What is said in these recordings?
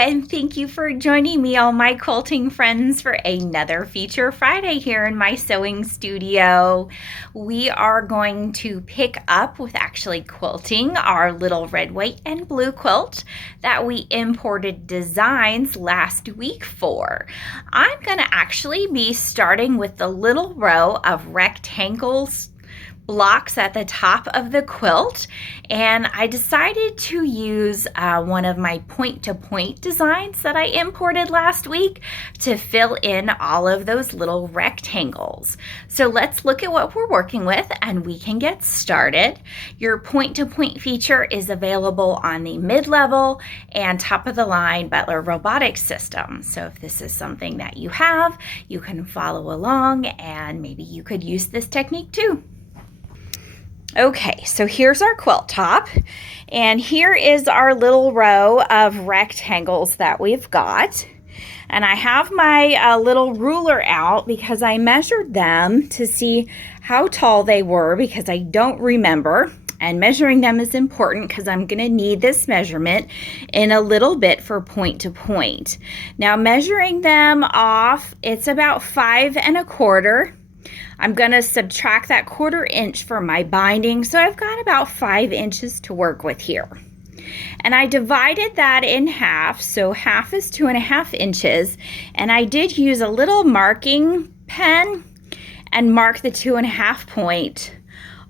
and thank you for joining me, all my quilting friends, for another Feature Friday here in my sewing studio. We are going to pick up with actually quilting our little red, white, and blue quilt that we imported designs last week for. I'm going to actually be starting with the little row of rectangles blocks at the top of the quilt, and I decided to use one of my point-to-point designs that I imported last week to fill in all of those little rectangles. So let's look at what we're working with and we can get started. Your point-to-point feature is available on the mid-level and top-of-the-line Butler robotics system. So if this is something that you have, you can follow along and maybe you could use this technique too. Okay, so here's our quilt top, and here is our little row of rectangles that we've got. And I have my little ruler out because I measured them to see how tall they were because I don't remember. And measuring them is important because I'm going to need this measurement in a little bit for point to point. Now measuring them off, it's about 5 1/4. I'm going to subtract that 1/4 inch for my binding, so I've got about 5 inches to work with here. And I divided that in half, so half is 2.5 inches, and I did use a little marking pen and mark the 2.5 point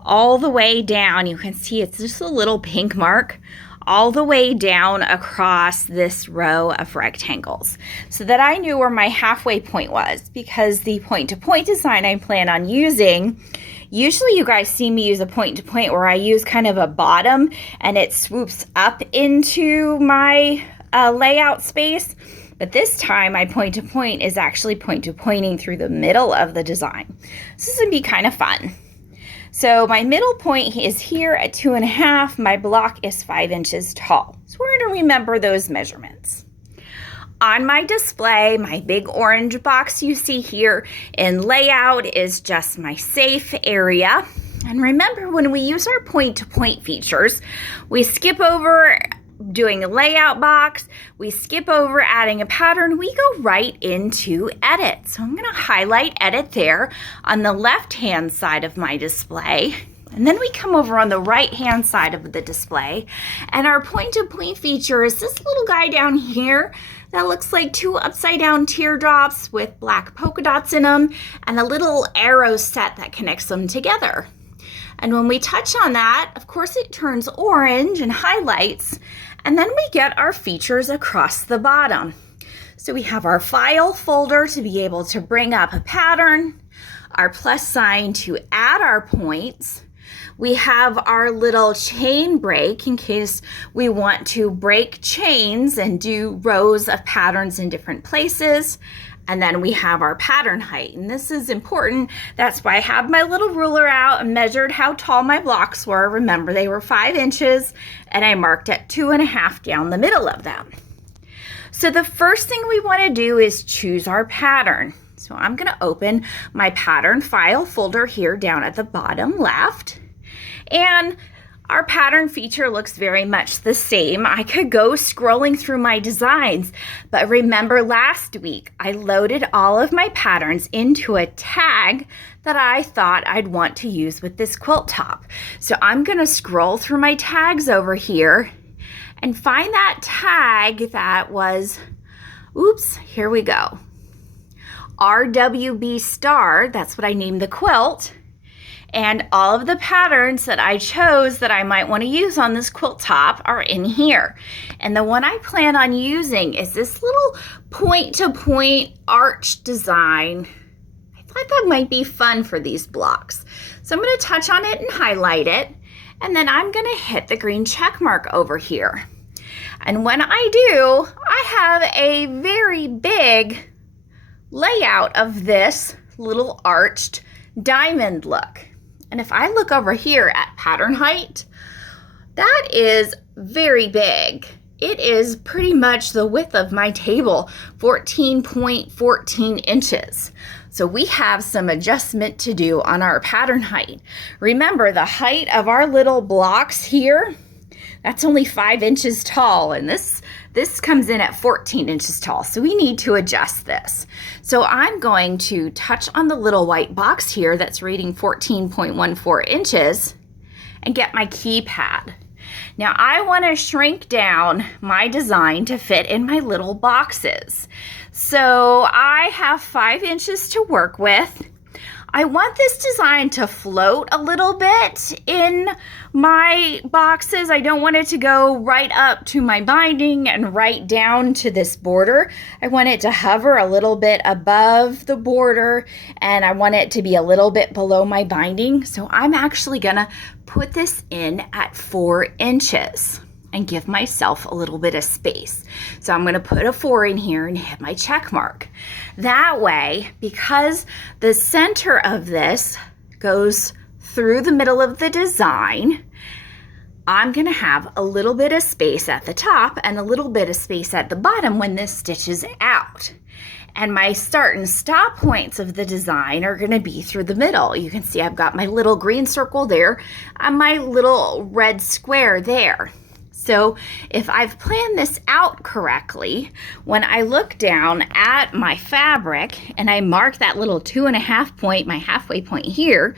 all the way down. You can see it's just a little pink mark all the way down across this row of rectangles so that I knew where my halfway point was, because the point-to-point design I plan on using, usually you guys see me use a point-to-point where I use kind of a bottom and it swoops up into my layout space. But this time my point-to-point is actually point-to-pointing through the middle of the design. So this would be kind of fun. So my middle point is here at 2.5. My block is 5 inches tall. So we're going to remember those measurements. On my display, my big orange box you see here in layout is just my safe area. And remember, when we use our point-to-point features, we skip over doing a layout box, we skip over adding a pattern, we go right into edit. So I'm going to highlight edit there on the left hand side of my display, and then we come over on the right hand side of the display, and our point-to-point feature is this little guy down here that looks like 2 upside down teardrops with black polka dots in them and a little arrow set that connects them together. And when we touch on that, of course it turns orange and highlights, and then we get our features across the bottom. So we have our file folder to be able to bring up a pattern, our plus sign to add our points. We have our little chain break in case we want to break chains and do rows of patterns in different places. And then we have our pattern height, and this is important. That's why I have my little ruler out and measured how tall my blocks were. Remember, they were 5 inches, and I marked at 2.5 down the middle of them. So the first thing we want to do is choose our pattern. So I'm going to open my pattern file folder here down at the bottom left, and our pattern feature looks very much the same. I could go scrolling through my designs, but remember last week I loaded all of my patterns into a tag that I thought I'd want to use with this quilt top. So I'm gonna scroll through my tags over here and find that tag that was, oops, here we go. RWB star, that's what I named the quilt. And all of the patterns that I chose that I might want to use on this quilt top are in here. And the one I plan on using is this little point-to-point arch design. I thought that might be fun for these blocks. So I'm going to touch on it and highlight it. And then I'm going to hit the green check mark over here. And when I do, I have a very big layout of this little arched diamond look. And if I look over here at pattern height, that is very big. It is pretty much the width of my table, 14.14 inches. So we have some adjustment to do on our pattern height. Remember, the height of our little blocks here, that's only 5 inches tall, and this This comes in at 14 inches tall, so we need to adjust this. So I'm going to touch on the little white box here that's reading 14.14 inches and get my keypad. Now I want to shrink down my design to fit in my little boxes. So I have 5 inches to work with. I want this design to float a little bit in my boxes. I don't want it to go right up to my binding and right down to this border. I want it to hover a little bit above the border, and I want it to be a little bit below my binding. So I'm actually gonna put this in at 4 inches and give myself a little bit of space. So I'm gonna put a 4 in here and hit my check mark. That way, because the center of this goes through the middle of the design, I'm gonna have a little bit of space at the top and a little bit of space at the bottom when this stitches out. And my start and stop points of the design are gonna be through the middle. You can see I've got my little green circle there and my little red square there. So if I've planned this out correctly, when I look down at my fabric and I mark that little 2.5 point, my halfway point here,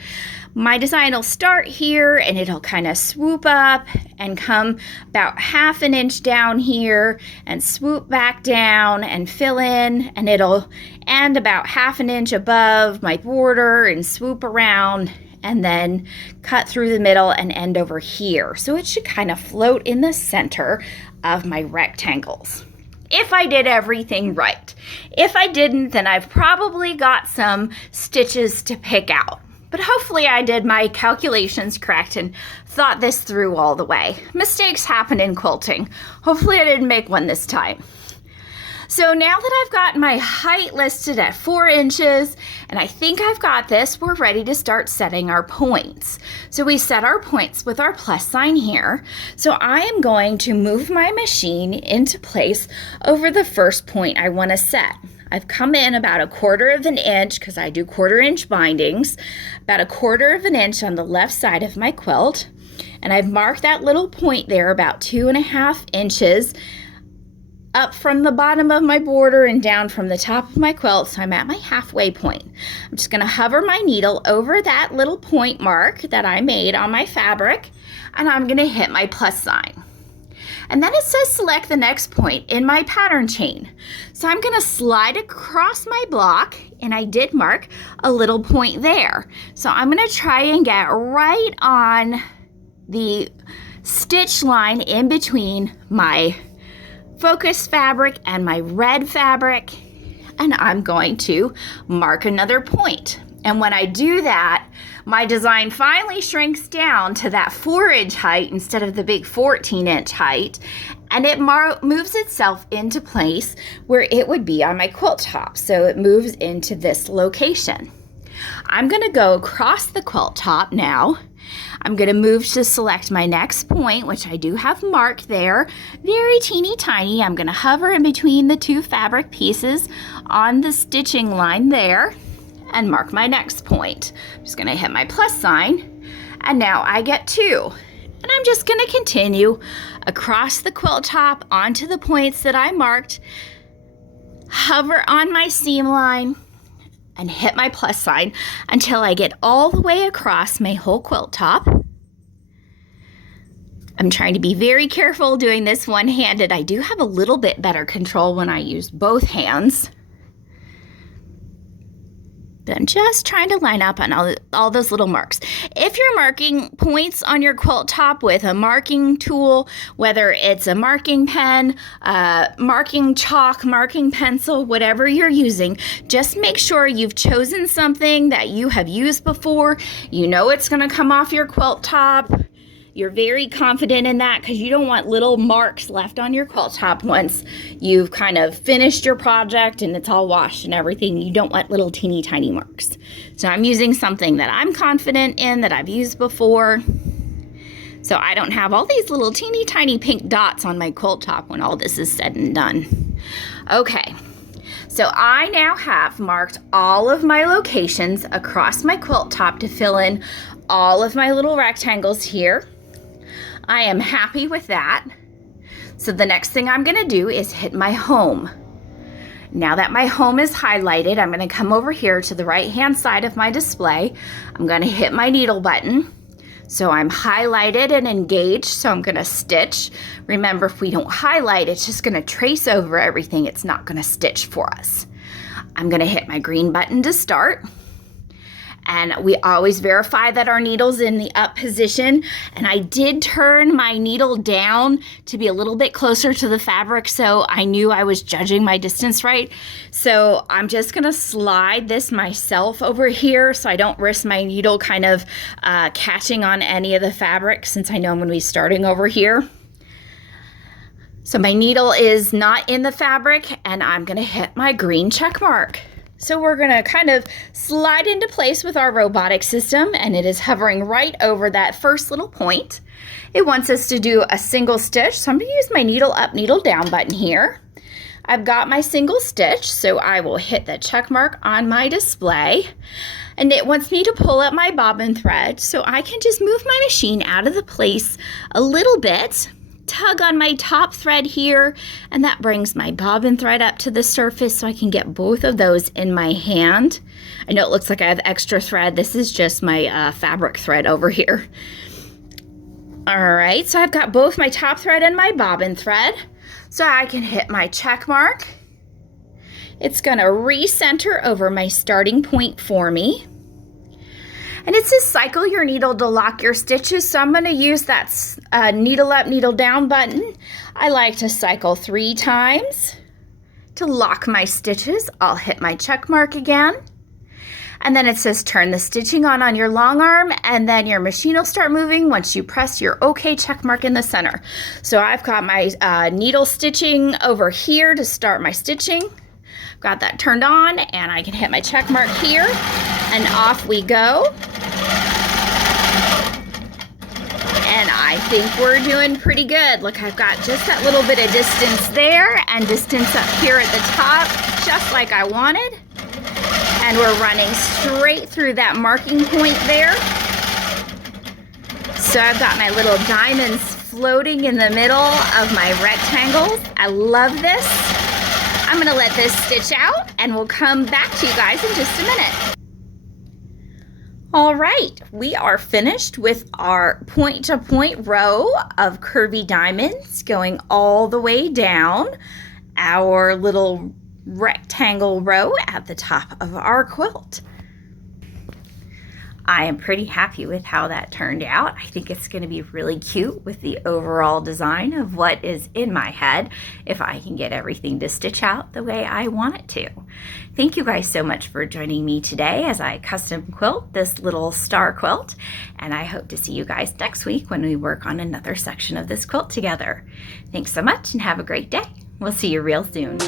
my design will start here and it'll kind of swoop up and come about 1/2 inch down here and swoop back down and fill in, and it'll end about 1/2 inch above my border and swoop around and then cut through the middle and end over here. So it should kind of float in the center of my rectangles, if I did everything right. If I didn't, then I've probably got some stitches to pick out. But hopefully I did my calculations correct and thought this through all the way. Mistakes happen in quilting. Hopefully I didn't make one this time. So now that I've got my height listed at 4 inches, and I think I've got this, we're ready to start setting our points. So we set our points with our plus sign here. So I am going to move my machine into place over the first point I want to set. I've come in about 1/4 inch, because I do 1/4 inch bindings, about 1/4 inch on the left side of my quilt. And I've marked that little point there about 2.5 inches up from the bottom of my border and down from the top of my quilt, so I'm at my halfway point. I'm just gonna hover my needle over that little point mark that I made on my fabric, and I'm gonna hit my plus sign. And then it says select the next point in my pattern chain. So I'm gonna slide across my block, and I did mark a little point there. So I'm gonna try and get right on the stitch line in between my focus fabric and my red fabric, and I'm going to mark another point. And when I do that, my design finally shrinks down to that 4-inch height instead of the big 14-inch height, and it moves itself into place where it would be on my quilt top. So it moves into this location. I'm going to go across the quilt top now. I'm going to move to select my next point, which I do have marked there, very teeny tiny. I'm going to hover in between the 2 fabric pieces on the stitching line there and mark my next point. I'm just going to hit my plus sign, and now I get 2. And I'm just going to continue across the quilt top onto the points that I marked, hover on my seam line, and hit my plus sign until I get all the way across my whole quilt top. I'm trying to be very careful doing this one-handed. I do have a little bit better control when I use both hands. But I'm just trying to line up on all those little marks. If you're marking points on your quilt top with a marking tool, whether it's a marking pen, marking chalk, marking pencil, whatever you're using, just make sure you've chosen something that you have used before. You know it's going to come off your quilt top. You're very confident in that because you don't want little marks left on your quilt top once you've kind of finished your project and it's all washed and everything. You don't want little teeny tiny marks. So I'm using something that I'm confident in, that I've used before. So I don't have all these little teeny tiny pink dots on my quilt top when all this is said and done. Okay. So I now have marked all of my locations across my quilt top to fill in all of my little rectangles here. I am happy with that. So the next thing I'm gonna do is hit my home. Now that my home is highlighted, I'm gonna come over here to the right-hand side of my display. I'm gonna hit my needle button. So I'm highlighted and engaged, so I'm gonna stitch. Remember, if we don't highlight, it's just gonna trace over everything. It's not gonna stitch for us. I'm gonna hit my green button to start. And we always verify that our needle's in the up position. And I did turn my needle down to be a little bit closer to the fabric, so I knew I was judging my distance right. So I'm just gonna slide this myself over here so I don't risk my needle kind of catching on any of the fabric, since I know I'm gonna be starting over here. So my needle is not in the fabric, and I'm gonna hit my green check mark. So we're gonna kind of slide into place with our robotic system, and it is hovering right over that first little point. It wants us to do a single stitch, so I'm gonna use my needle up, needle down button here. I've got my single stitch, so I will hit the check mark on my display, and it wants me to pull up my bobbin thread, so I can just move my machine out of the place a little bit, tug on my top thread here, and that brings my bobbin thread up to the surface so I can get both of those in my hand. I know it looks like I have extra thread. This is just my fabric thread over here. All right, so I've got both my top thread and my bobbin thread, so I can hit my check mark. It's gonna recenter over my starting point for me. And it says cycle your needle to lock your stitches, so I'm going to use that needle up, needle down button. I like to cycle 3 times to lock my stitches. I'll hit my check mark again. And then it says turn the stitching on your long arm, and then your machine will start moving once you press your OK check mark in the center. So I've got my needle stitching over here to start my stitching. Got that turned on, and I can hit my check mark here, and off we go. And I think we're doing pretty good. Look, I've got just that little bit of distance there and distance up here at the top, just like I wanted. And we're running straight through that marking point there. So I've got my little diamonds floating in the middle of my rectangles. I love this. I'm gonna let this stitch out, and we'll come back to you guys in just a minute. All right, we are finished with our point-to-point row of curvy diamonds going all the way down our little rectangle row at the top of our quilt. I am pretty happy with how that turned out. I think it's going to be really cute with the overall design of what is in my head, if I can get everything to stitch out the way I want it to. Thank you guys so much for joining me today as I custom quilt this little star quilt, and I hope to see you guys next week when we work on another section of this quilt together. Thanks so much and have a great day. We'll see you real soon.